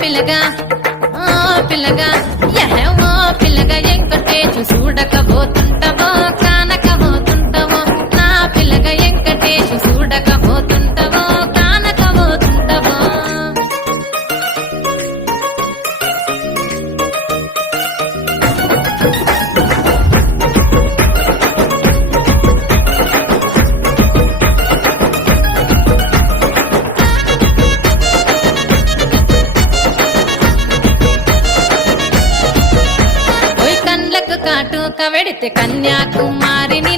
పిల్లగా ఓ పిల్లగా యహో పిల్లగా వెంకటేశు చూడకపోతుంటావో కానకపోతుంటావో నా పిల్లగా వెంకటేశు చూడకపోతుంటావో కానకపోతుంటావో ఓయ్ కండ్లకు కాటుక వెడితే కన్యాకుమారిని